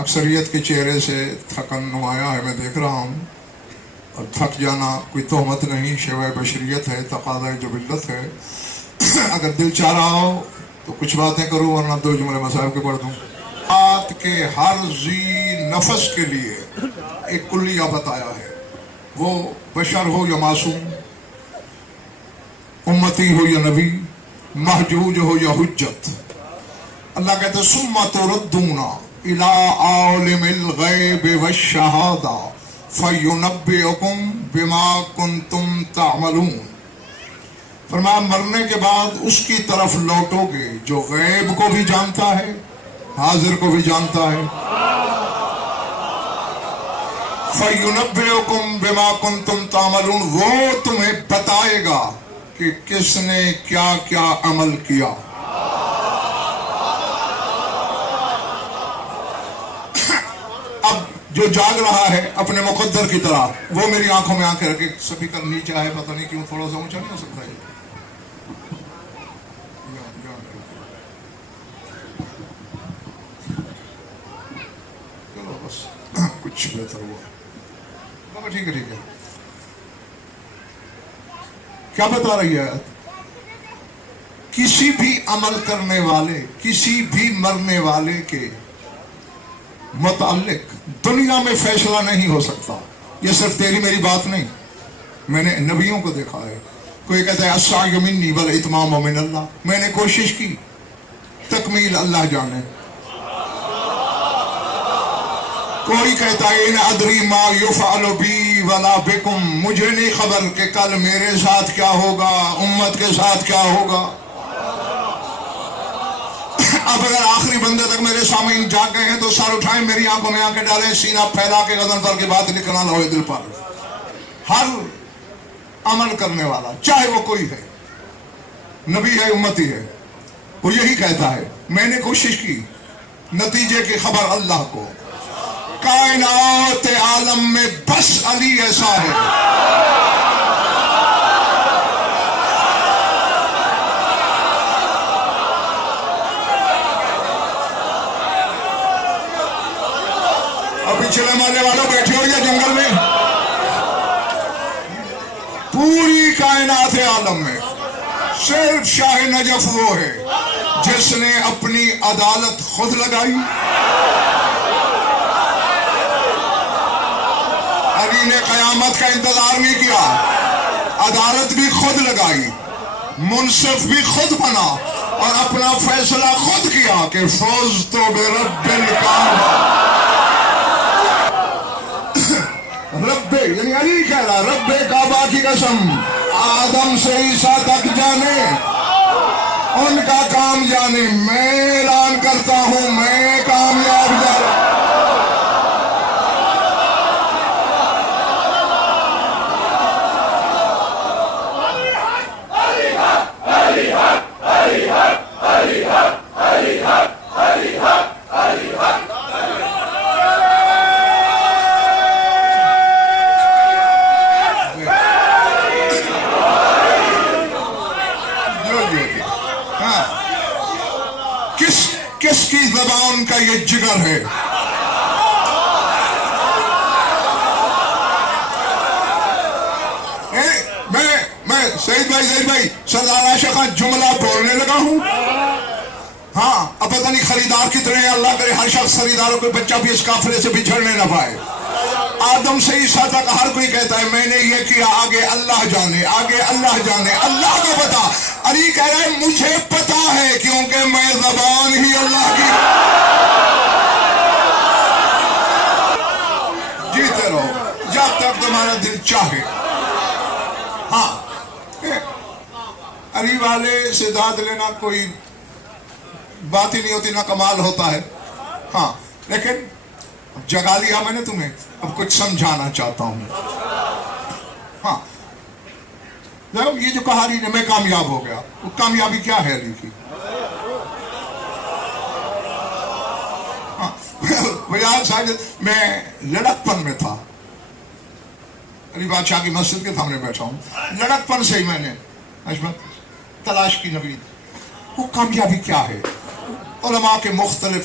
اکثریت کے چہرے سے تھکن نمایاں ہے، میں دیکھ رہا ہوں، اور تھک جانا کوئی تہمت نہیں، شیوہ بشریت ہے، تقاضۂ جبلت ہے۔ اگر دل چاہ رہا ہو تو کچھ باتیں کروں، ورنہ دو جملے مصاحب کے پڑھ دوں۔ بات کے ہر ذی نفس کے لیے ایک کلیہ بتایا ہے، وہ بشر ہو یا معصوم، امتی ہو یا نبی، محجوج ہو یا حجت۔ اللہ کہتے ہیں ثم تردون الی عالم الغیب والشہادہ فینبئکم بما کنتم تعملون۔ فرمایا مرنے کے بعد اس کی طرف لوٹو گے جو غیب کو بھی جانتا ہے، حاضر کو بھی جانتا ہے۔ فَيُنَبِّئُكُمْ بِمَا كُنْتُمْ تَعْمَلُونَ، وہ تمہیں بتائے گا کہ کس نے کیا کیا عمل کیا۔ اب جو جاگ رہا ہے اپنے مقدر کی طرح، وہ میری آنکھوں میں آنکھیں رکھے۔ سپیکر نیچے ہے، پتہ نہیں کیوں تھوڑا سا اونچا نہیں ہو سکتا ہے؟ چلو بس کچھ بہتر ہوا، ٹھیک ہے ٹھیک ہے۔ کیا بتا رہی ہے؟ کسی بھی عمل کرنے والے، کسی بھی مرنے والے کے متعلق دنیا میں فیصلہ نہیں ہو سکتا۔ یہ صرف تیری میری بات نہیں، میں نے نبیوں کو دیکھا ہے۔ کوئی کہتا ہے السعی منی والاتمام من اللہ، میں نے کوشش کی، تکمیل اللہ جانے۔ کوئی کہتا ہے ان ادری ما یفعل بی ولا بکم، مجھے نہیں خبر کہ کل میرے ساتھ کیا ہوگا، امت کے ساتھ کیا ہوگا۔ اب اگر آخری بندے تک میرے سامنے جاگ گئے ہیں تو سر اٹھائیں، میری آنکھوں میں آنکھیں ڈالیں، سینہ پھیلا کے غضنفر کی بات لکھنا لوہے دل پر۔ ہر عمل کرنے والا چاہے وہ کوئی ہے، نبی ہے، امتی ہے، وہ یہی کہتا ہے میں نے کوشش کی، نتیجے کی خبر اللہ کو۔ کائنات عالم میں بس علی ایسا ہے۔ ابھی چلے مارنے والوں بیٹھے ہو یا جنگل میں؟ پوری کائنات عالم میں صرف شاہ نجف وہ ہے جس نے اپنی عدالت خود لگائی، علی نے قیامت کا انتظار نہیں کیا، عدالت بھی خود لگائی، منصف بھی خود بنا، اور اپنا فیصلہ خود کیا کہ فوزت برب الکعبہ۔ رب یعنی علی کہہ رہا رب کعبہ کی قسم، آدم سے عیسیٰ تک جانے، ان کا کام جانے، میں اعلان کرتا ہوں میں کامیاب جا رہا ہوں۔ کس کی زبان کا یہ جگر ہے؟ میں سعید بھائی سردار عاشق خان جملہ بولنے لگا ہوں۔ ہاں اب پتہ نہیں خریدار کتنے ہیں، اللہ کرے ہر شخص خریداروں کوئی بچہ بھی اس قافلے سے بچھڑنے نہ پائے۔ آدم سے عیسیٰ تک ہر کوئی کہتا ہے میں نے یہ کیا، آگے اللہ جانے، آگے اللہ جانے، اللہ کو پتا۔ علی کہہ رہا ہے مجھے پتا ہے کیونکہ میں زبان ہی اللہ کی۔ جیتے رہو جب تک تمہارا دل چاہے۔ ہاں علی والے سے داد لینا کوئی بات ہی نہیں ہوتی، نہ کمال ہوتا ہے۔ ہاں لیکن جگا لیا میں نے تمہیں، اب کچھ سمجھانا چاہتا ہوں۔ ہاں یہ جو کہا علی نے میں کامیاب ہو گیا، وہ کامیابی کیا ہے علی کی؟ میں لڑک پن میں تھا، علی بادشاہ کی مسجد کے سامنے بیٹھا ہوں، لڑک پن سے ہی میں نے تلاش کی نبی، وہ کامیابی کیا ہے؟ علماء کے مختلف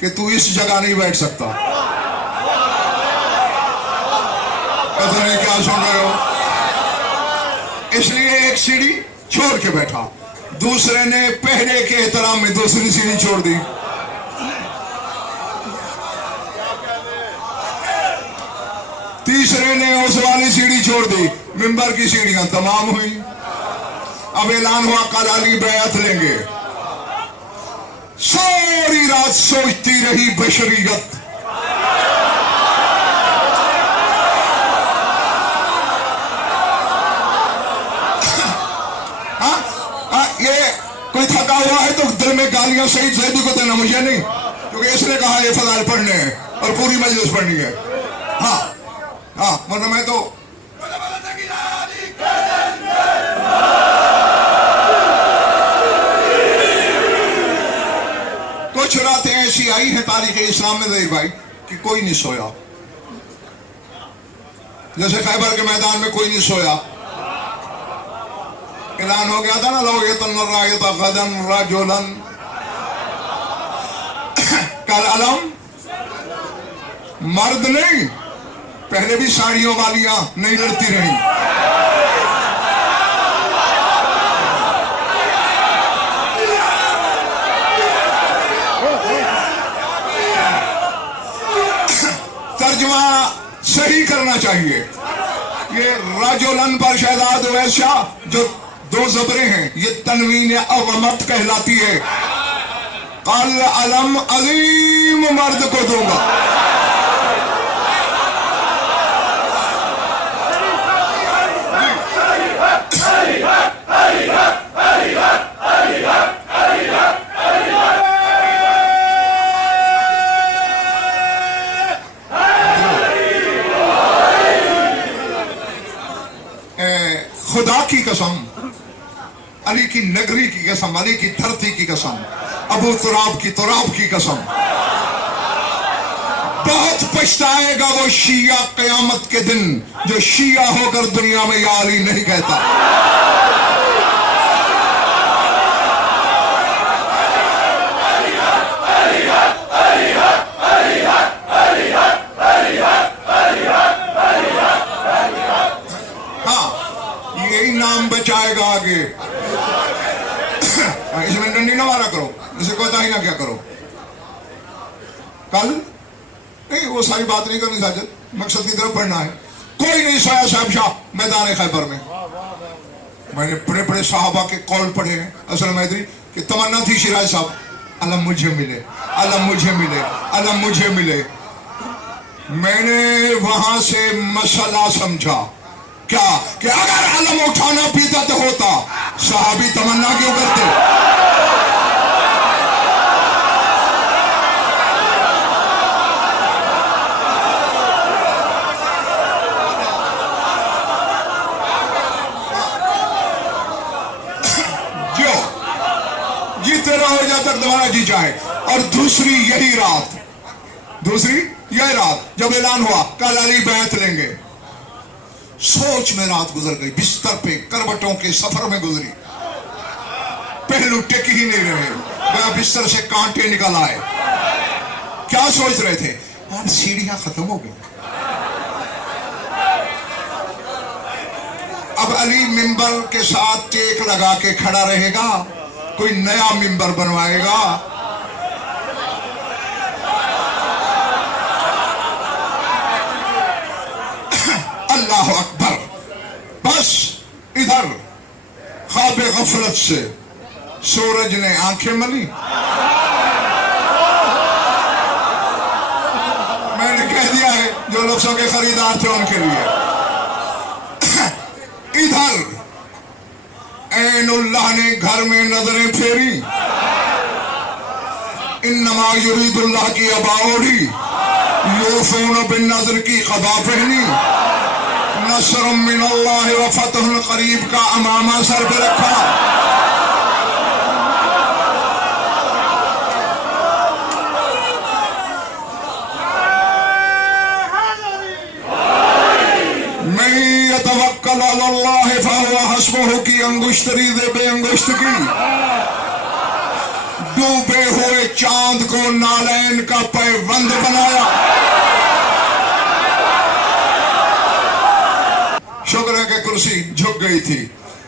کہ تو اس جگہ نہیں بیٹھ سکتا. پتہ نہیں کیا سن رہے ہو. اس لیے ایک سیڑھی چھوڑ کے بیٹھا. دوسرے نے پہلے کے احترام میں دوسری سیڑھی چھوڑ دی. تیسرے نے اس والی سیڑھی چھوڑ دی. ممبر کی سیڑھیاں تمام ہوئی. اب اعلان ہوا کل علی بیعت لیں گے. ساری رات سوچتی رہی بشریت. یہ کوئی تھکا ہوا ہے تو دل میں گالیاں شہید زیدی کو دینا, مجھے نہیں, کیونکہ اس نے کہا یہ فضائل پڑھنے ہیں اور پوری مجلس پڑھنی ہے. ہاں ورنہ میں تو کچھ راتیں ایسی آئی ہیں تاریخ اسلام میں ظہیر بھائی کہ کوئی نہیں سویا. جیسے خیبر کے میدان میں کوئی نہیں سویا. اعلان ہو گیا تھا نا, لو یتن رایت غدن رجلن, کل علم مرد نہیں, پہلے بھی ساڑیوں والیاں نہیں لڑتی رہی. ترجمہ صحیح کرنا چاہیے. یہ رجلن پر شہزاد اویس شاہ جو دو زبریں ہیں, یہ تنوین عظمت کہلاتی ہے. قال علم عظیم مرد کو دوں گا. خدا کی قسم, علی کی نگری کی قسم, علی کی دھرتی کی قسم, ابو تراب کی تراب کی قسم, بہت پچھتائے گا وہ شیعہ قیامت کے دن جو شیعہ ہو کر دنیا میں یا علی نہیں کہتا. نام بچائے گا آگے. اس میں ڈنڈی نہ مارا کرو, اسے کوتا ہی نہ کیا کرو. کل نہیں, وہ ساری بات نہیں کرنی ساجد, مقصد کی طرف پڑھنا ہے. کوئی نہیں سویا صاحب شاہ میدان خیبر میں. میں نے بڑے بڑے صحابہ کے قول پڑھے ہیں. اصل میدری کہ تمنا تھی شیراز صاحب علم مجھے ملے, علم مجھے ملے, علم مجھے ملے. میں نے وہاں سے مسئلہ سمجھا کیا کہ اگر علم اٹھانا بدعت ہوتا صحابی تمنا کیوں کرتے. جو جیتے رہو جب تک تمہارا جی چاہے. اور دوسری یہی رات جب اعلان ہوا کل علی بیعت لیں گے, سوچ میں رات گزر گئی. بستر پہ کروٹوں کے سفر میں گزری. پہلو ٹک ہی نہیں رہے, گویا بستر سے کانٹے نکل آئے. کیا سوچ رہے تھے؟ یار سیڑھیاں ختم ہو گئی. اب علی ممبر کے ساتھ ٹیک لگا کے کھڑا رہے گا, کوئی نیا ممبر بنوائے گا. اللہ اکبر. بس ادھر خواب غفلت سے سورج نے آنکھیں ملی. میں نے کہہ دیا ہے جو لفظوں کے خریدار تھے ان کے لیے. ادھر عین اللہ نے گھر میں نظریں پھیری. انما یرید اللہ کی ابا اوڑھی, یوفون بالنظر کی قبا پہنی, نصر من اللہ و فتح قریب کا امامہ سر پہ رکھا. میں یتوکل علی اللہ فہو حسبہ کی انگشتری دے بے انگشت کی. ڈوبے ہوئے چاند کو نالین کا پیوند بنایا. شکر ہے کہ کرسی جھک گئی تھی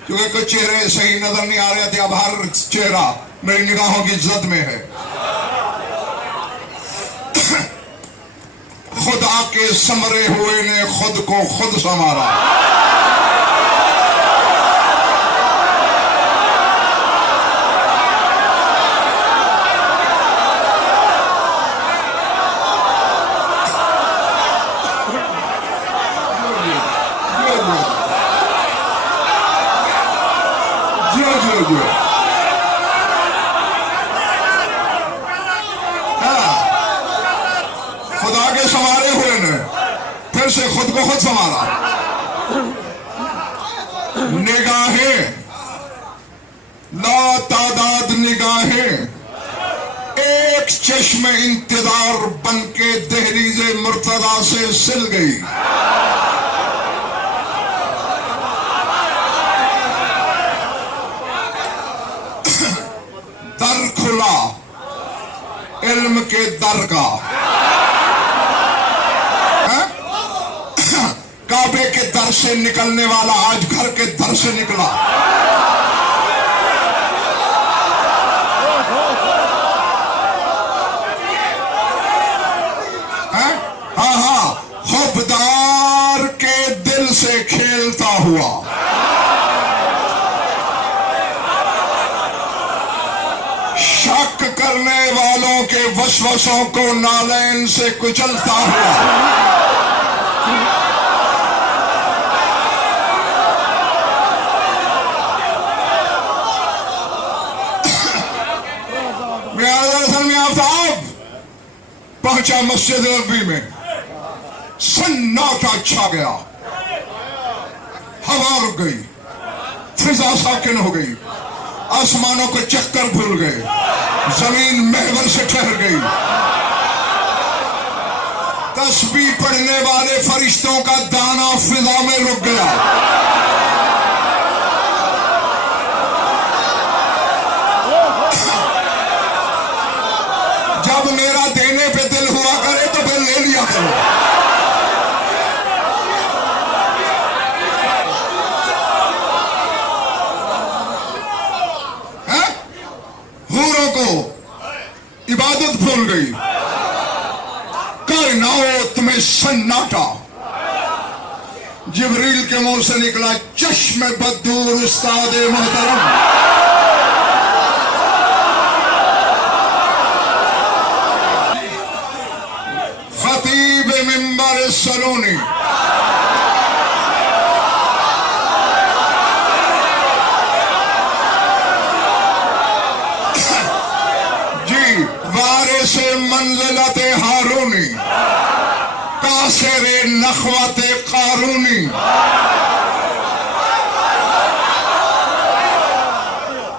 کیونکہ کچھ چہرے صحیح نظر نہیں آ رہے تھے. اب ہر چہرہ میری نگاہوں کی زد میں ہے. خدا کے سمرے ہوئے نے خود کو خود سنوارا. خدا کے سنوارے ہوئے نے پھر سے خود کو خود سنوارا. نگاہیں لا تعداد نگاہیں ایک چشم انتظار بن کے دہلیز مرتضی سے سل گئی. در کھلا علم کے در کا. کعبے کے در سے نکلنے والا آج گھر کے در سے نکلا. ہاں حبدار کے دل سے کھیلتا ہوا. شک کرنے والوں کے وسوسوں کو نالین سے کچلتا ہوا. پہنچا مسجد نبوی میں. سناٹا چھا گیا. ہوا رک گئی. فضا ساکن ہو گئی. آسمانوں کے چکر بھول گئے. زمین محور سے ٹھہر گئی. تسبیح پڑھنے والے فرشتوں کا دانا فضا میں رک گیا. جب میرا دینے پہ دل ہوا کرے تو پھر لے لیا کرو. حوروں کو عبادت بھول گئی. کائنات میں سناٹا. جبریل کے منہ سے نکلا چشم بدور استاد محترم. خطیب منبر سلونی. جی وارث منزلت ہارونی. کاسر نخوت قارونی.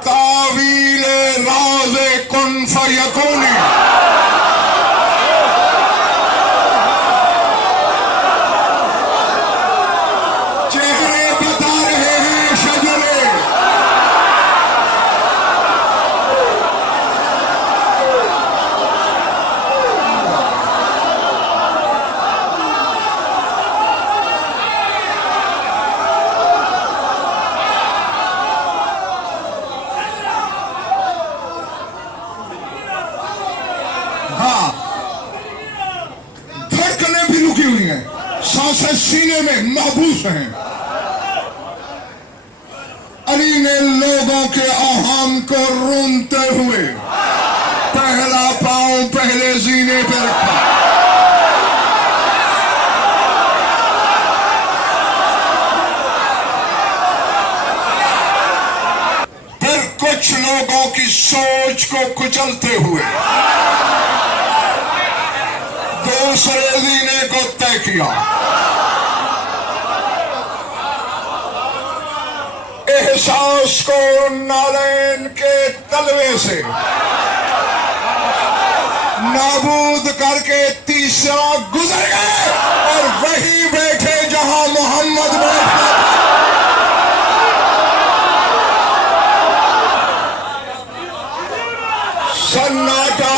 تاویل راز کن فیکونی. دھڑکنیں بھی رکی ہوئی ہیں. سانسیں سینے میں محبوس ہیں. علی نے لوگوں کے آہام کو رونتے ہوئے پہلا پاؤں پہلے زینے پہ رکھا. پھر کچھ لوگوں کی سوچ کو کچلتے ہوئے دوسرے زینے کو طے کیا. احساس کو نالین کے تلوے سے نابود کر کے تیسرا گزر گئے اور وہی بیٹھے جہاں محمد بیٹھا. سناٹا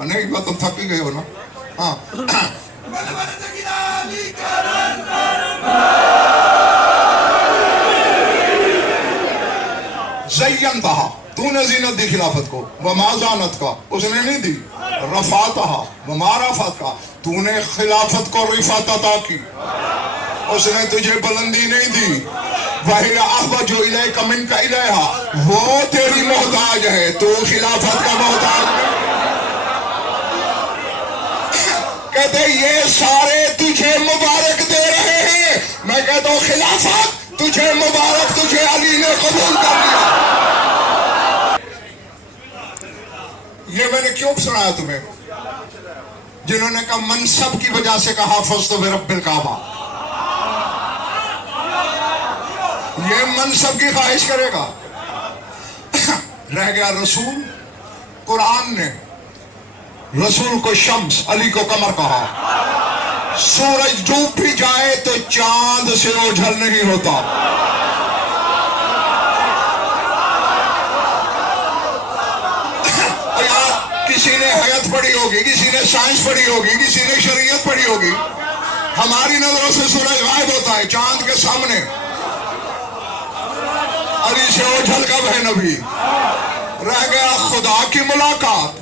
نہیں میں تم تھک ہی گئے ہو نا. ہاں زینتہا تو نے زینت دی خلافت کو، وما زانت کا اس نے نہیں دی، رفعتہا وما رفعت تو نے خلافت کو رفعت عطا کی، اس نے تجھے بلندی نہیں دی. وَهِيَ أَحْوَجُ إِلَيْكَ مِنْكَ إِلَيْهَا وہ تیری محتاج ہے، تو خلافت کا محتاج نہیں. کہتے یہ سارے تجھے مبارک دے رہے ہیں، میں کہتا ہوں خلافت تجھے مبارک، تجھے علی نے قبول کر لیا. یہ میں نے کیوں سنایا تمہیں؟ جنہوں نے کہا منصب کی وجہ سے کہا فزت برب الکعبہ، یہ منصب کی خواہش کرے گا. رہ گیا رسول. قرآن نے رسول کو شمس، علی کو قمر کہا. سورج ڈوب بھی جائے تو چاند سے اوجھل نہیں ہوتا. کسی نے حیات پڑھی ہوگی، کسی نے سائنس پڑھی ہوگی، کسی نے شریعت پڑھی ہوگی. ہماری نظروں سے سورج غائب ہوتا ہے چاند کے سامنے. علی سے اوجھل کب ہے نبی؟ رہ گیا خدا کی ملاقات.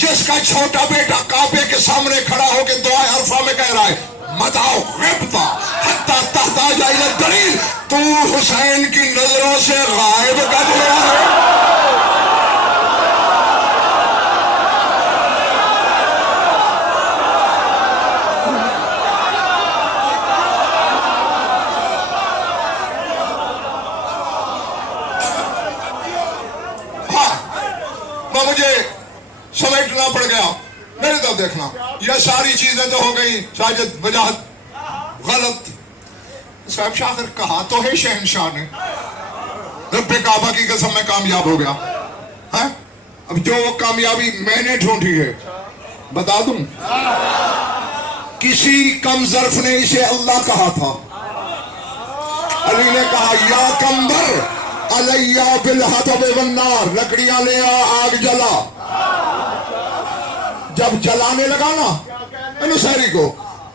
جس کا چھوٹا بیٹا کعبے کے سامنے کھڑا ہو کے دعائے عرفہ میں کہہ رہا ہے مدعو غبتا حتی تحتاج الی الدلیل، تو حسین کی نظروں سے غائب کب ہوا ہے؟ مجھے سمیٹنا پڑ گیا. میرے طرف دیکھنا، یہ ساری چیزیں تو ہو گئی ساجد وجاہت غلط. صاحب شاہ کہا تو ہے شہنشاہ نے، رب کعبہ کی قسم میں کامیاب ہو گیا. اب جو وہ کامیابی میں نے ڈھونڈی ہے بتا دوں، کسی کم ظرف نے اسے اللہ کہا تھا. علی نے کہا یا کمبر علیہ بالحطب والنار، لکڑیاں لے آ، آگ جلا. جب جلانے لگا نا نصیری کو،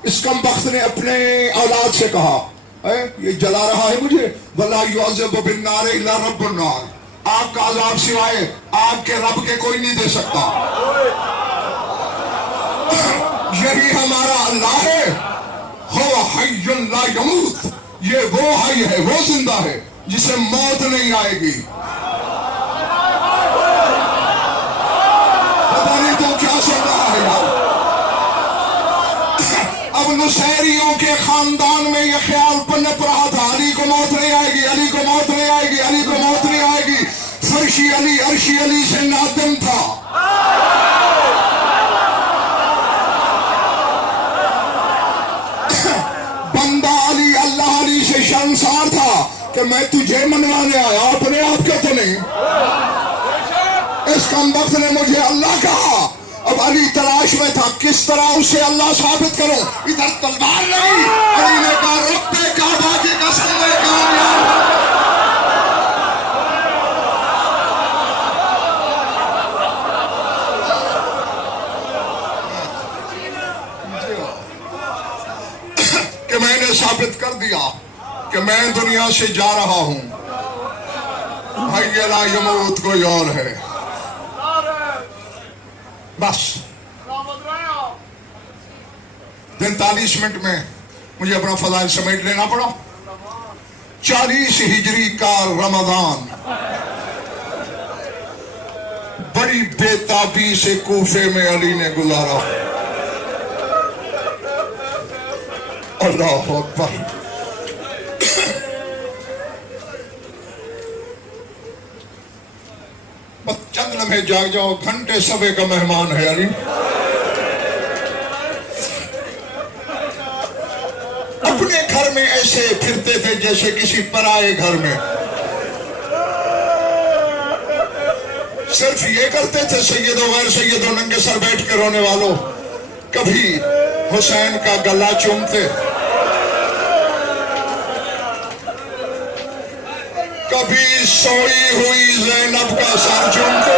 اس کم بخت نے اپنے اولاد سے کہا یہ جلا رہا ہے مجھے، وَلَا يُعَذِّبُ بِالنَّارِ إِلَّا رَبُّ النَّارِ، آگ کا عذاب سوائے آگ کے رب کے کوئی نہیں دے سکتا. یہی ہمارا اللہ ہے. هُوَ حَيٌّ لَا يَمُوتُ، یہ وہ حی ہے، وہ زندہ ہے جسے موت نہیں آئے گی. پتہ نہیں تو کیا سن رہا ہے یار. اب نصیریوں کے خاندان میں یہ خیال پنپ رہا تھا علی کو موت نہیں آئے گی، علی کو موت نہیں آئے گی، علی کو موت نہیں آئے گی. فرشی علی عرشی علی سے نادم تھا. بندہ علی اللہ علی سے شرمسار تھا کہ میں تجھے منوانے آیا، اپنے آپ کے تو نہیں. اس کمبخت نے مجھے اللہ کہا. اب علی تلاش میں تھا کس طرح اسے اللہ ثابت کرو. ادھر تلوار نہیں، علی نے کہا رب کعبہ کی قسم میں کامیاب. کہ میں نے ثابت کر دیا کہ میں دنیا سے جا رہا ہوں. حی لا یموت کوئی اور ہے. بس 43 منٹ میں مجھے اپنا فضائل سمیٹ لینا پڑا. 40 ہجری کا رمضان بڑی بے تابی سے کوفے میں علی نے گزارا. اللہ اکبر. بس چند لمحے جاگ جاؤ، گھنٹے صبح کا مہمان ہے علی. اپنے گھر میں ایسے پھرتے تھے جیسے کسی پرائے گھر میں. صرف یہ کرتے تھے سید و غیر سید و ننگے سر بیٹھ کے رونے والوں. کبھی حسین کا گلا چومتے، کبھی سوئی ہوئی زینب کا سر چومتے.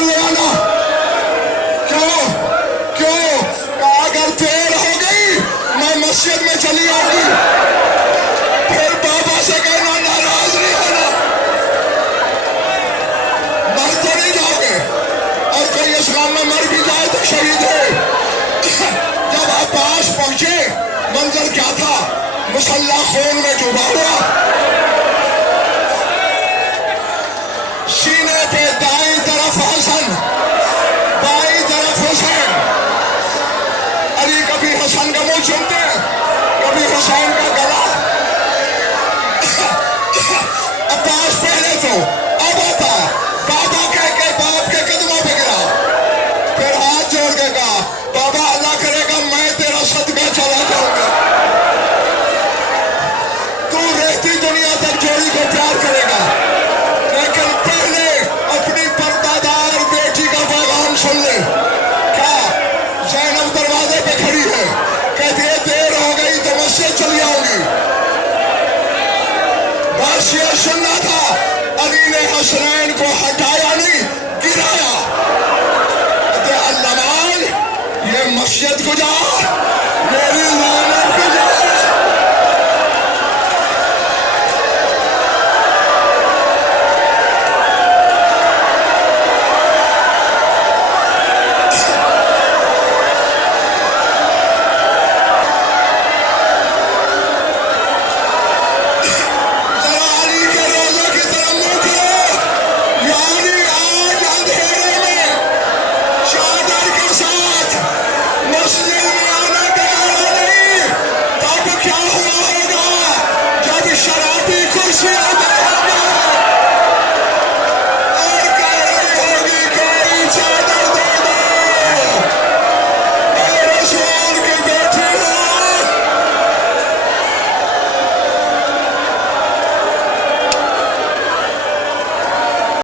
مسلسل لے آنا. کیوں اگر دیر ہو گئی میں مسجد میں چلی آؤں گی. پھر بابا سے کہنا ناراض نہیں ہونا. مر تو نہیں جاؤ گے, اور کوئی اسلام میں مر بھی جائے تو شہید ہے. جب عباس پہنچے منظر کیا تھا؟ مسلح خون میں ڈوبا ہوا, سینے پہ دائیں طرف حسن, بائیں طرف حسین. علی کبھی حسن کا منہ چومتے, کبھی حسین کا گلا. عباس پہلے تو اب آتا بابا کہہ کے باپ کے قدموں پہ گرا, پھر ہاتھ جوڑ کے کہا بابا اللہ کرے گا میں تیرا صدقہ چلا جاؤں گا. تو رہتی دنیا تک جوڑی کو پیار کرے گا, لیکن پہلے اپنی پردادار بیٹی کا پیغام سن لے. کیا زینب دروازے پہ کھڑی ہے, کہتی ہے دیر ہو گئی تو مسجد چلی آؤں گی. بس یہ سننا تھا, علی نے حسنین کو ہٹایا نہیں گرایا. اللہ یہ مسجد کو جا, میری زینب کو جا. شرابی کرسی